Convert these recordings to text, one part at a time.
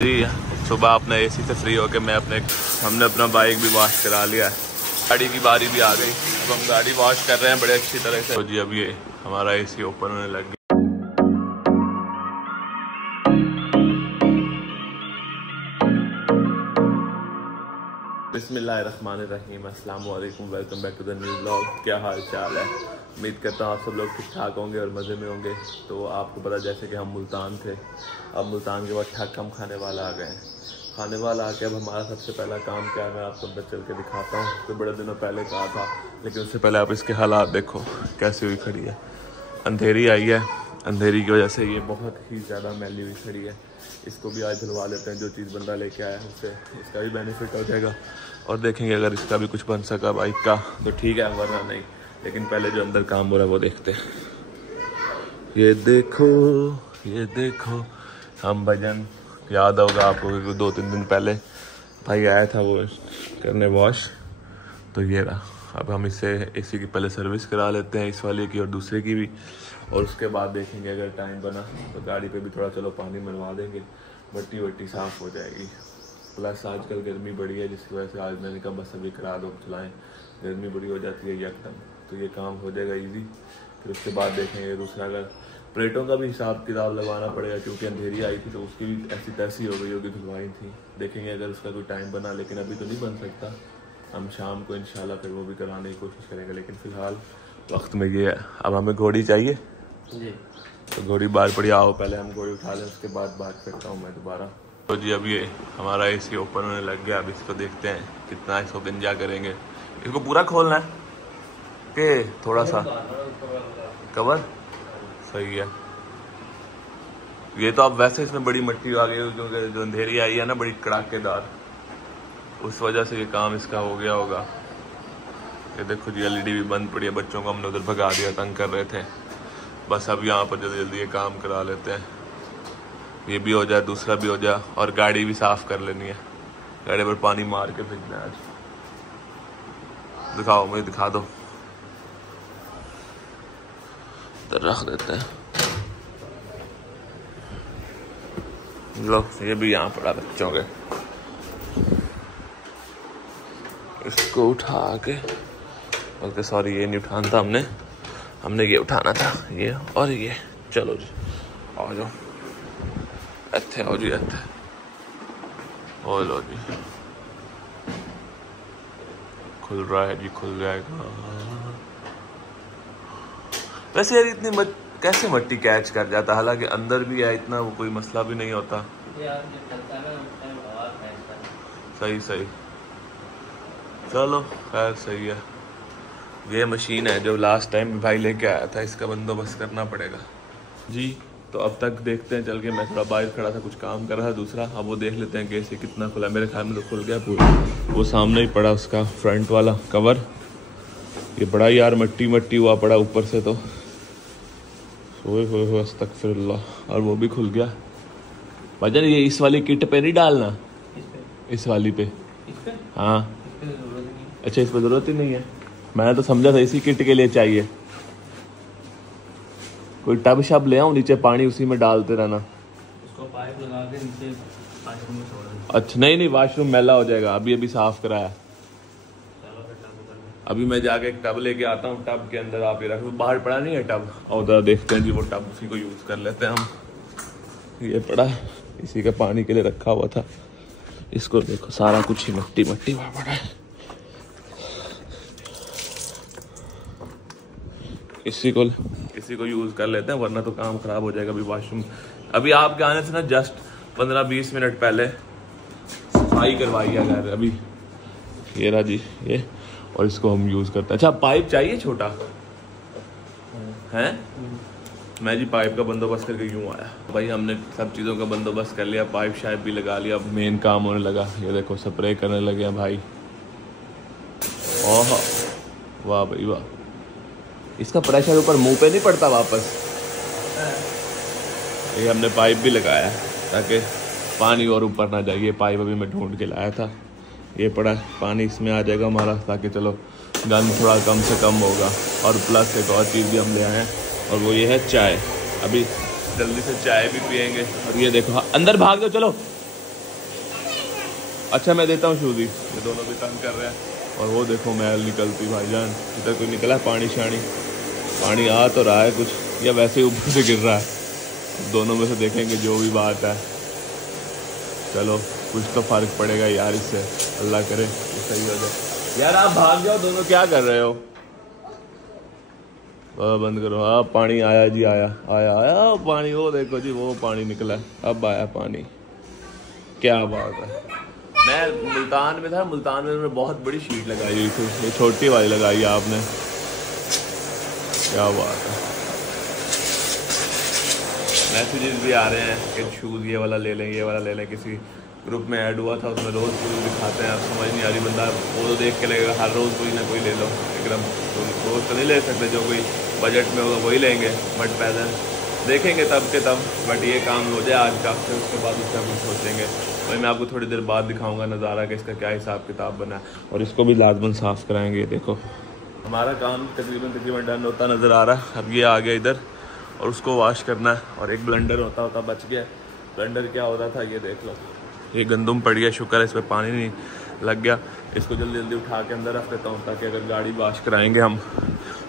जी सुबह अपने एसी से फ्री होके हमने अपना बाइक भी वॉश करा लिया है। गाड़ी की बारी भी आ गई। अब हम गाड़ी वॉश कर रहे हैं बड़े अच्छी तरह से। तो जी अब ये हमारा एसी ओपन होने लग गया। बिस्मिल्लाहिर्रहमानिर्रहीम, अस्सलाम वालेकुम, welcome back to the new blog. क्या हाल चाल है? उम्मीद करता हूँ आप सब लोग ठीक ठाक होंगे और मज़े में होंगे। तो आपको पता जैसे कि हम मुल्तान थे, अब मुल्तान के बाद ठक हम खाने वाला आ गए हैं। खाने वाला आके अब हमारा सबसे पहला काम क्या है मैं आपको अंदर चल के दिखाता हूँ। तो बड़े दिनों पहले कहा था, लेकिन उससे पहले आप इसके हालात देखो कैसी हुई खड़ी है। अंधेरी आई है, अंधेरी की वजह से ये बहुत ही ज़्यादा मैली हुई खड़ी है। इसको भी आज धुलवा लेते हैं। जो चीज़ बंदा लेके आया है उससे इसका भी बेनिफिट हो जाएगा और देखेंगे अगर इसका भी कुछ बन सका बाइक का तो ठीक है, वरना नहीं। लेकिन पहले जो अंदर काम हो रहा है वो देखते हैं। ये देखो हम भजन याद होगा आपको कि 2-3 दिन पहले भाई आया था वो करने वॉश। तो ये रहा। अब हम इसे एसी की पहले सर्विस करा लेते हैं, इस वाले की और दूसरे की भी, और उसके बाद देखेंगे अगर टाइम बना तो गाड़ी पे भी थोड़ा चलो पानी मरवा देंगे, मट्टी वट्टी साफ़ हो जाएगी। प्लस आजकल गर्मी बड़ी है जिसकी वजह से आज मैंने कहा बस अभी करा दो चलाएँ, गर्मी बड़ी हो जाती है यकदम, तो ये काम हो जाएगा ईजी। फिर उसके बाद देखेंगे दूसरा, अगर प्लेटों का भी हिसाब किताब लगवाना पड़ेगा क्योंकि अंधेरी आई थी तो उसकी भी ऐसी तैसी हो गई होगी, धुलवाई थी। देखेंगे अगर उसका कोई टाइम बना, लेकिन अभी तो नहीं बन सकता। हम शाम को इंशाल्लाह फिर वो भी कराने की कोशिश करेंगे, लेकिन फ़िलहाल वक्त में ये है। अब हमें घोड़ी चाहिए जी, तो घोड़ी बाहर पड़ी, आओ पहले हम घोड़ी उठा लें, उसके बाद बात करता हूँ मैं दोबारा। तो जी अब ये हमारा एसी ओपन होने लग गया। अब इसको देखते हैं कितना इसको गंजा करेंगे। इसको पूरा खोलना है कि थोड़ा सा कवर सही है। ये तो अब वैसे इसमें बड़ी मट्टी आ गई क्योंकि जो अंधेरी आई है ना बड़ी कड़ाकेदार, उस वजह से ये काम इसका हो गया होगा। ये देखो जी एलईडी भी बंद पड़ी है, बच्चों को हमने उधर भगा दिया, तंग कर रहे थे। बस अब यहाँ पर जल्दी जल्दी ये काम करा लेते हैं, ये भी हो जाए, दूसरा भी हो जाए और गाड़ी भी साफ़ कर लेनी है। गाड़ी पर पानी मार के भेजना है आज। दिखाओ मुझे, दिखा दो, तो रख देते हैं। लो ये भी यहाँ पड़ा बच्चों के, इसको उठा के, बल्कि सॉरी ये नहीं उठाना था हमने ये उठाना था, ये और ये। चलो जी आ जाओ, इत्थे आओ जी, इत्थे ओ लो जी, खुल रहा है जी, खुल जाएगा। वैसे यार इतनी कैसे मट्टी कैच कर जाता, हालांकि अंदर भी है इतना, वो कोई मसला भी नहीं होता। सही चलो खैर सही है। ये मशीन है जो लास्ट टाइम भाई लेके आया था, इसका बंदोबस्त करना पड़ेगा जी। तो अब तक देखते हैं चल के, मैं थोड़ा बाहर खड़ा था, कुछ काम कर रहा था दूसरा। अब वो देख लेते हैं कैसे कितना खुला, मेरे ख्याल में तो खुल गया पूरा। वो सामने ही पड़ा उसका फ्रंट वाला कवर, ये बड़ा यार मट्टी हुआ पड़ा ऊपर से, तो हो अस्तगफिरुल्लाह, और वो भी खुल गया। भाईजान ये इस वाली किट पे नहीं डालना, इस वाली पे। हाँ अच्छा, इस पर ज़रूरत ही नहीं है, मैंने तो समझा था इसी किट के लिए चाहिए। कोई टब शब ले आऊँ नीचे, पानी उसी में डालते रहना, उसको पाइप लगा के नीचे वाशरूम में छोड़ देना। अच्छा नहीं वाशरूम मैला हो जाएगा, अभी साफ कराया। अभी मैं जाके एक टब लेके आता हूँ, टब के अंदर आप ये रखो, बाहर पड़ा नहीं है टब, और उधर देखते हैं जी वो टब, उसी को यूज़ कर लेते हैं हम। ये पड़ा है, इसी का पानी के लिए रखा हुआ था। इसको देखो सारा कुछ ही मट्टी हुआ पड़ा है, इसी को यूज़ कर लेते हैं, वरना तो काम ख़राब हो जाएगा। अभी वॉशरूम, अभी आपके आने से ना जस्ट 15-20 मिनट पहले सफाई करवाई है घर। अभी ये रहा जी ये, और इसको हम यूज़ करते हैं। अच्छा पाइप चाहिए छोटा है? मैं जी पाइप का बंदोबस्त करके यूँ आया भाई। हमने सब चीज़ों का बंदोबस्त कर लिया, पाइप शाइप भी लगा लिया, अब मेन काम होने लगा। ये देखो स्प्रे करने लगे हैं भाई। ओह वाह भाई वाह, इसका प्रेशर ऊपर मुंह पे नहीं पड़ता वापस। ये हमने पाइप भी लगाया ताकि पानी और ऊपर ना जाए। ये पाइप अभी मैं ढूंढ के लाया था, ये पड़ा पानी इसमें आ जाएगा हमारा, ताकि चलो गंद थोड़ा कम से कम होगा। और प्लस एक और चीज़ भी हम ले आए हैं, और वो ये है चाय। अभी जल्दी से चाय भी पियेंगे। और ये देखो अंदर भाग दो, चलो अच्छा मैं देता हूँ शूज़ ही, ये दोनों भी तंग कर रहे हैं। और वो देखो मैल निकलती भाईजान, इधर कोई निकला पानी शानी, पानी आ तो रहा है कुछ या वैसे ही ऊपर से गिर रहा है, दोनों में से देखेंगे जो भी बात है। चलो कुछ तो फ़र्क पड़ेगा यार इससे, अल्लाह करे तो सही हो जाए। यार आप भाग जाओ दोनों, क्या कर रहे हो? बंद करो। हाँ पानी आया जी, आया आया आया पानी, वो देखो जी वो पानी निकला, अब आया पानी, क्या बात है। मैं मुल्तान में था, मुल्तान में मैंने बहुत बड़ी शीट लगाई हुई थी, ये छोटी वाली लगाई है आपने, क्या बात है। मैसेजेस भी आ रहे हैं कि शूज़ ये वाला ले लें, ये वाला ले लें। किसी ग्रुप में ऐड हुआ था, उसमें रोज़ कोई दिखाते हैं, आप समझ नहीं आ रही, बंदा वो तो देख के लगेगा हर रोज़ कोई ना कोई ले लो, एकदम रोज़ तो नहीं ले सकते, जो कोई बजट में होगा वही लेंगे, बट पहले देखेंगे तब के तब, बट ये काम हो जाए आज का, फिर उसके बाद उसका कुछ सोचेंगे। वही मैं आपको थोड़ी देर बाद दिखाऊंगा नज़ारा कि इसका क्या हिसाब किताब बना है, और इसको भी लाजमन साफ़ कराएंगे। देखो हमारा काम तकरीबन डन होता नज़र आ रहा है। अब ये आ गया इधर और उसको वॉश करना है, और एक ब्लेंडर होता बच गया। ब्लेंडर क्या हो रहा था ये देख लो, ये गंदुम पड़ गया, शुक्र है इस पर पानी नहीं लग गया। इसको जल्दी जल्दी उठा के अंदर रख देता हूँ, ताकि अगर गाड़ी वॉश कराएंगे हम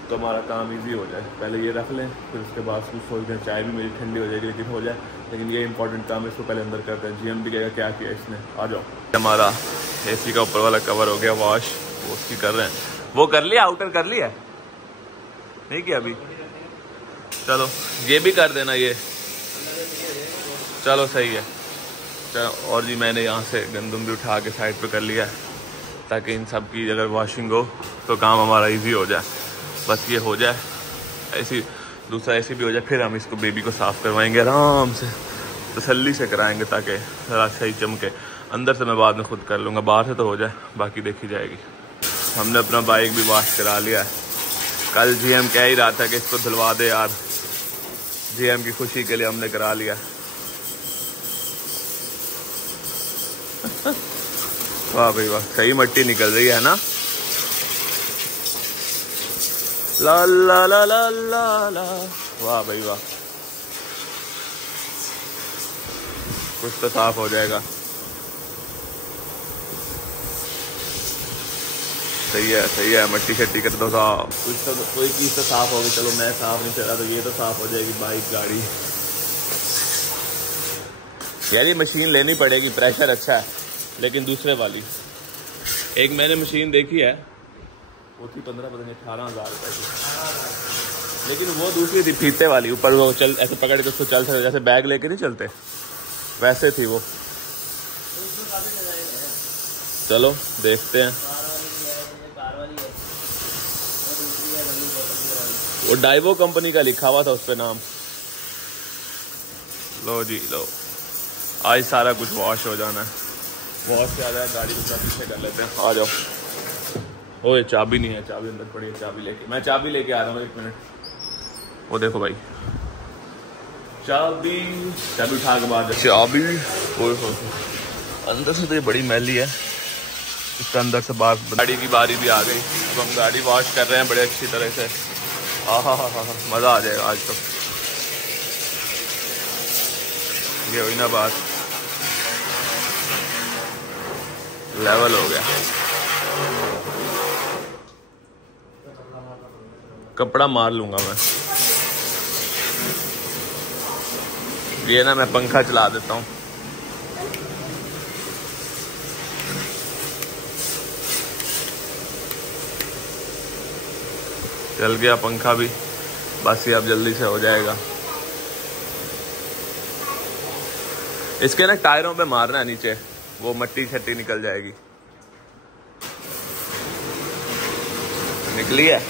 तो हमारा काम इजी हो जाए। पहले ये रख लें, फिर उसके बाद कुछ सोचते हैं, चाय भी मेरी ठंडी हो जाएगी लेकिन हो जाए, लेकिन ये इंपॉर्टेंट काम है, इसको पहले अंदर करते हैं। GM भी कहेगा क्या किया इसने, आ जाओ। हमारा AC का ऊपर वाला कवर हो गया वॉश, वो उसकी कर रहे हैं। वो कर लिया, आउटर कर लिया नहीं किया अभी, चलो ये भी कर देना ये, चलो सही है। चलो और जी मैंने यहाँ से गंदुम भी उठा के साइड पे कर लिया है, ताकि इन सब की अगर वॉशिंग हो तो काम हमारा इजी हो जाए। बस ये हो जाए, ऐसी दूसरा ऐसी भी हो जाए, फिर हम इसको बेबी को साफ़ करवाएंगे आराम से, तसल्ली से कराएंगे, ताकि ज़रा सही चमके। अंदर से मैं बाद में खुद कर लूँगा, बाहर से तो हो जाए, बाकी देखी जाएगी। हमने अपना बाइक भी वॉश करा लिया है। कल GM कह ही रहा था कि इसको धुलवा दे यार, GM की खुशी के लिए हमने करा लिया। वाह भाई वाह, सही मट्टी निकल रही है ना, ला ला ला ला ला ला, वाह भाई वाह, कुछ तो साफ हो जाएगा। सही है, मट्टी शट्टी कर दो साफ, कुछ तो कोई चीज़ तो साफ होगी। चलो मैं साफ नहीं चला तो ये तो साफ हो जाएगी बाइक गाड़ी। यार ये मशीन लेनी पड़ेगी, प्रेशर अच्छा है, लेकिन दूसरे वाली एक मैंने मशीन देखी है, वो थी 18,000 रुपये की, लेकिन वो दूसरी थी फीते वाली, ऊपर वो चल ऐसे पकड़ के उसको चल सकते, जैसे बैग लेके नहीं चलते वैसे थी वो। चलो देखते हैं, वो डाइवो कंपनी का लिखा हुआ था उस पे नाम। लो जी लो, आज सारा कुछ वॉश हो जाना है, वॉश से आ रहा है, गाड़ी को पीछे कर लेते हैं, आ जाओ। ओए चाबी नहीं है, चाबी अंदर पड़ी है, चाबी लेके मैं चाबी लेके आ रहा हूँ, 1 मिनट। वो देखो भाई चाबी उठा के बाद चाबी, अंदर से तो ये बड़ी मैली है, इसका अंदर से बाहर। गाड़ी की बारी भी आ गई, अब हम गाड़ी वॉश कर रहे हैं बड़े अच्छी तरह से। हाँ मज़ा आ जाएगा आज तो, ये हुई ना बात, लेवल हो गया। कपड़ा मार लूंगा मैं, ये ना मैं पंखा चला देता हूँ। चल गया पंखा भी, बस ये अब जल्दी से हो जाएगा। इसके ना टायरों पे मारना है नीचे, वो मट्टी छट्टी निकल जाएगी। निकली है,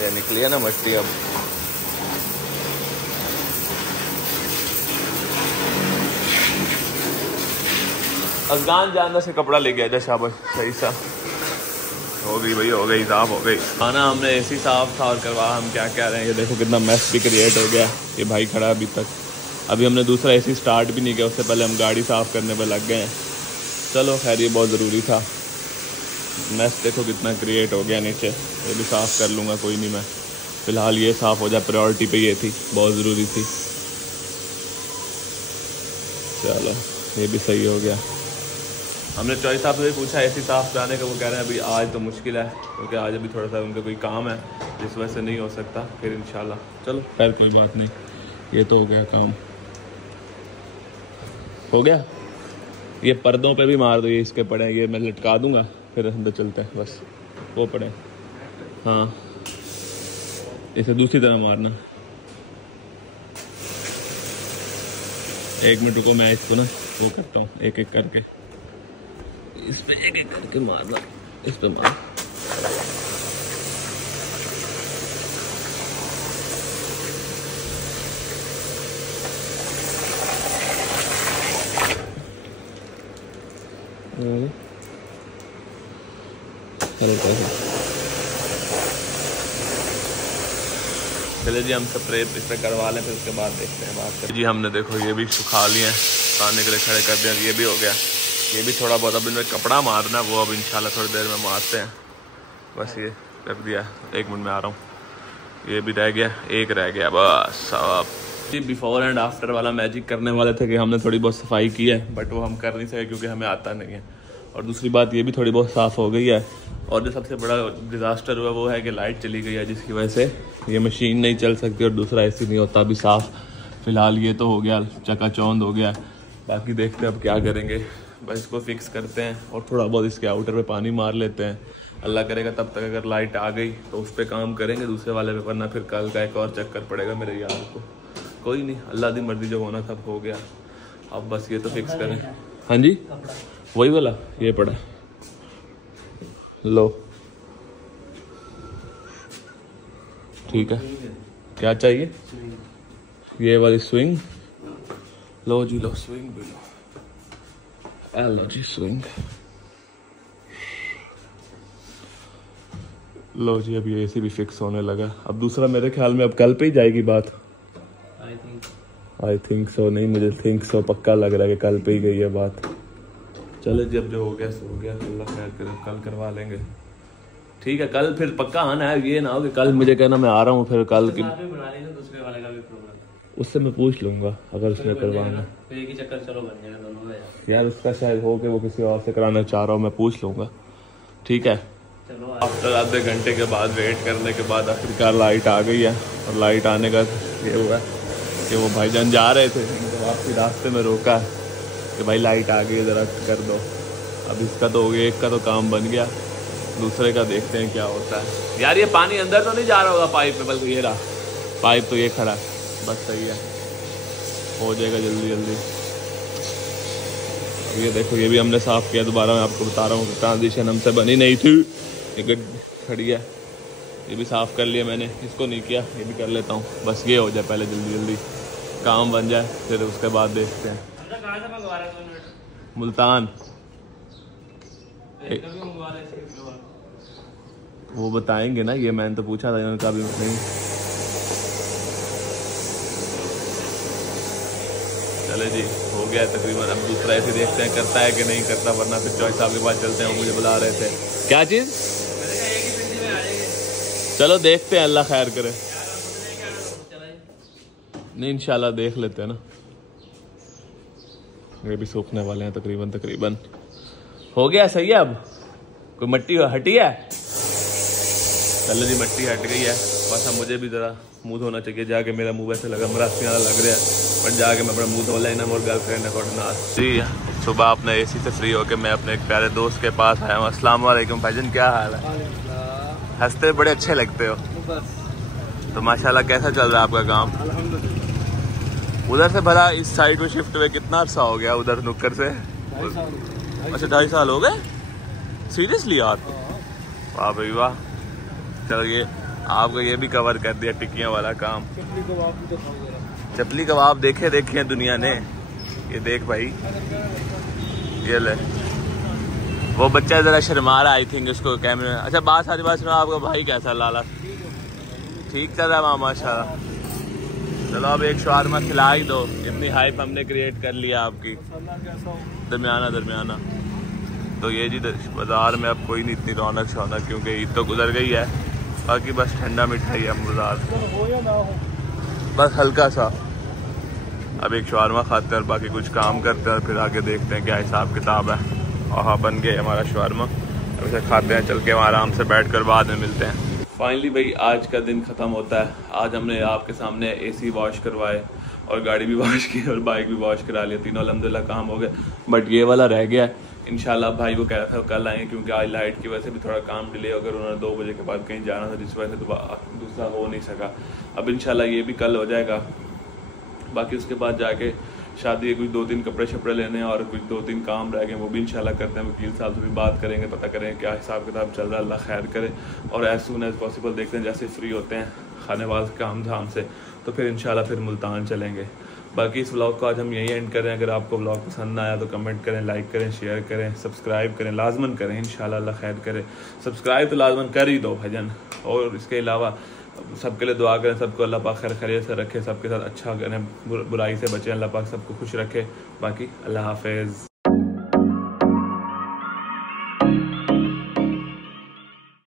ये निकली है ना मट्टी। अब अफगान जानवर से कपड़ा ले गया था, शाबाश, सही सा हो गई भाई, हो गई, साफ हो गई। आना हमने AC साफ था और करवा, हम क्या कह रहे हैं, ये देखो कितना मैस भी क्रिएट हो गया। ये भाई खड़ा अभी तक, अभी हमने दूसरा AC स्टार्ट भी नहीं किया, उससे पहले हम गाड़ी साफ़ करने पर लग गए हैं। चलो खैर ये बहुत ज़रूरी था। मैस देखो कितना क्रिएट हो गया नीचे, ये भी साफ़ कर लूँगा, कोई नहीं। मैं फ़िलहाल ये साफ़ हो जाए, प्रायोरिटी पे ये थी, बहुत ज़रूरी थी। चलो ये भी सही हो गया। हमने चॉई साहब से पूछा एसी साफ कराने का, वो कह रहे हैं अभी आज तो मुश्किल है क्योंकि आज अभी थोड़ा सा उनका कोई काम है जिस वजह से नहीं हो सकता, फिर इंशाल्लाह। चलो खैर कोई बात नहीं, ये तो हो गया काम, हो गया। ये पर्दों पे भी मार दो, ये इसके पड़े हैं, ये मैं लटका दूंगा फिर अंदर चलते हैं, बस वो पड़े। हाँ इसे दूसरी तरह मारना। एक मिनट रुको, मैं इसको ना वो करता हूँ एक एक करके, इस पे एक एक करके मारना, इस पे मार। चले जी हम स्प्रे इस पे करवा लें, फिर उसके बाद देखते हैं बात करें। जी हमने देखो ये भी सुखा लिए हैं, सुखाने के लिए खड़े कर दिया, ये भी हो गया। ये भी थोड़ा बहुत अब इनमें कपड़ा मारना, वो अब इंशाल्लाह थोड़ी देर में मारते हैं। बस ये कर दिया, 1 मिनट में आ रहा हूँ। ये भी रह गया, एक रह गया बस। अब जी बिफोर एंड आफ्टर वाला मैजिक करने वाले थे कि हमने थोड़ी बहुत सफाई की है, बट वो हम कर नहीं सके क्योंकि हमें आता नहीं है। और दूसरी बात ये भी थोड़ी बहुत साफ़ हो गई है। और जो सबसे बड़ा डिज़ास्टर हुआ वो है कि लाइट चली गई है, जिसकी वजह से ये मशीन नहीं चल सकती और दूसरा एसी नहीं होता अभी साफ़। फ़िलहाल ये तो हो गया, चकाचौंध हो गया। बाकी देखते हैं अब क्या करेंगे, बस इसको फिक्स करते हैं और थोड़ा बहुत इसके आउटर पे पानी मार लेते हैं। अल्लाह करेगा तब तक अगर लाइट आ गई तो उस पर काम करेंगे दूसरे वाले पे, वरना फिर कल का एक और चक्कर पड़ेगा मेरे यार को। कोई नहीं, अल्लाह की मर्जी, जो होना सब हो गया। अब बस ये तो फिक्स करें। हाँ जी वही वाला ये पड़ा लो, ठीक है। क्या चाहिए? ये वाली स्विंग लो जी, लो स्विंग भी लो, लो जी स्विंग लो जी। अब ये एसी भी फिक्स होने लगा। अब दूसरा मेरे ख्याल में अब कल पे ही जाएगी बात। आई थिंक सो, नहीं मुझे थिंक सो पक्का लग रहा है कि कल पे ही गई है बात। चलो जी अब जो हो गया सो हो गया, अल्लाह खैर करे, कल करवा लेंगे। ठीक है कल फिर पक्का आना है, ये ना हो कि कल मुझे कहना मैं आ रहा हूँ फिर कल की दूसरे वाले का भी प्रॉब्लम, उससे मैं पूछ लूंगा अगर उसने करवाना। एक ही चक्कर चलो बन जाएगा दोनों यार, उसका शायद हो के वो किसी और से कराना चाह रहा हूँ, मैं पूछ लूंगा। ठीक है चलो। आफ्टर आधे घंटे के बाद वेट करने के बाद आखिरकार लाइट आ गई है। और लाइट आने का ये हुआ कि वो भाईजान जा रहे थे, वापसी रास्ते में रोका कि भाई लाइट आ गई ज़रा कर दो। अब इसका तो हो गया, एक का तो काम बन गया, दूसरे का देखते हैं क्या होता है। यार ये पानी अंदर तो नहीं जा रहा होगा पाइप में, बल्कि ये रहा पाइप तो ये खड़ा, बस सही है, हो जाएगा जल्दी जल्दी। अब ये देखो ये भी हमने साफ़ किया दोबारा, मैं आपको बता रहा हूँ ट्रांजिशन हमसे बनी नहीं थी, ये खड़ी है, ये भी साफ़ कर लिया मैंने, इसको नहीं किया, ये भी कर लेता हूँ। बस ये हो जाए पहले, जल्दी जल्दी काम बन जाए, फिर उसके बाद देखते हैं। मुल्तान वो बताएंगे ना, ये मैंने तो पूछा था इनका भी नहीं। चले जी हो गया तकरीबन। अब दूसरा ऐसे देखते हैं करता है कि नहीं करता, वरना फिर चॉइस साहब के पास चलते हैं, वो मुझे बुला रहे थे। क्या चीज़? चलो देखते हैं, अल्लाह खैर करे। नहीं इंशाल्लाह देख लेते हैं ना, ये भी सूखने वाले हैं तकरीबन तकरीबन। हो गया सही है। अब कोई मट्टी हटी है? चलो जी मट्टी हट गई है। बस अब मुझे भी ज़रा मुंह धोना चाहिए जाके, मेरा मुंह वैसे लगा मरासी वाला लग रहा है, पर जाके मैं अपना मुंह धो लेना। और गर्लफ्रेंड है थोड़ा जी। सुबह अपने एसी से फ्री होके मैं अपने एक प्यारे दोस्त के पास आया हूँ। अस्सलाम वालेकुम भाईजान, क्या हाल है? हंसते बड़े अच्छे लगते हो। तो माशाल्लाह कैसा चल रहा है आपका काम? उधर से भला इस साइड में शिफ्ट हुए कितना अर्सा हो गया? उधर नुक्कर से अच्छा 2.5 साल हो गए? सीरियसली यार, वाह भाई वाह। चलो ये आपको ये भी कवर कर दिया टिक्कियाँ वाला काम। चपली कबाब देखे देखे दुनिया ने, ये देख भाई, ये ले। वो बच्चा जरा शर्मा रहा, आई थिंक उसको कैमरे में। अच्छा बात सारी बात सुना, आपका भाई कैसा लाला? ठीक चल रहा है माशाल्लाह। चलो अब एक शवारमा खिला ही दो, इतनी हाइप हमने क्रिएट कर लिया आपकी। दरमियाना दरमियाना। तो ये जी बाजार में अब कोई नहीं इतनी रौनक शौनक, क्योंकि ईद तो गुजर गई है। बाकी बस ठंडा मिठाई है बाजार, बस हल्का सा। अब एक शवारमा खाते हैं और बाकी कुछ काम करते हैं और फिर आगे देखते हैं क्या हिसाब किताब है। और हाँ, बन गया हमारा शवारमा। अब इसे खाते हैं, चल के आराम से बैठ कर बाद में मिलते हैं। फाइनली भाई आज का दिन ख़त्म होता है। आज हमने आपके सामने AC वॉश करवाए और गाड़ी भी वॉश की और बाइक भी वॉश करा लिया। तीनों अल्हम्दुलिल्लाह काम हो गए, बट ये वाला रह गया है। इंशाल्लाह भाई वो कह रहा था कल आएंगे, क्योंकि आज लाइट की वजह से भी थोड़ा काम डिले हो गया। उन्होंने 2 बजे के बाद कहीं जाना था, जिस वजह से दूसरा हो नहीं सका। अब इंशाल्लाह ये भी कल हो जाएगा। बाकी उसके बाद जाके शादी के कुछ 2-3 कपड़े शपड़े लेने और कुछ 2-3 काम रह गए, वो भी इंशाल्लाह करते हैं। वकील साहब से भी बात करेंगे, पता करें क्या हिसाब किताब चल रहा है। अल्लाह खैर करे और एज सून एज पॉसिबल देखते हैं, जैसे फ्री होते हैं खानेवाल काम धाम से तो फिर इंशाल्लाह फिर मुल्तान चलेंगे। बाकी इस व्लॉग को आज हम यही एंड करें। अगर आपको व्लॉग पसंद आया तो कमेंट करें, लाइक करें, शेयर करें, सब्सक्राइब करें, लाजमन करें इंशाल्लाह। अल्लाह खैर करे। सब्सक्राइब तो लाजमन कर ही दो भजन। और इसके अलावा सबके लिए दुआ करें, सबको अल्लाह पाक खैर खैरियत से रखे, सबके साथ अच्छा करें, बुराई से बचें, अल्लाह पाक सबको खुश रखे। बाकी अल्लाह हाफिज़।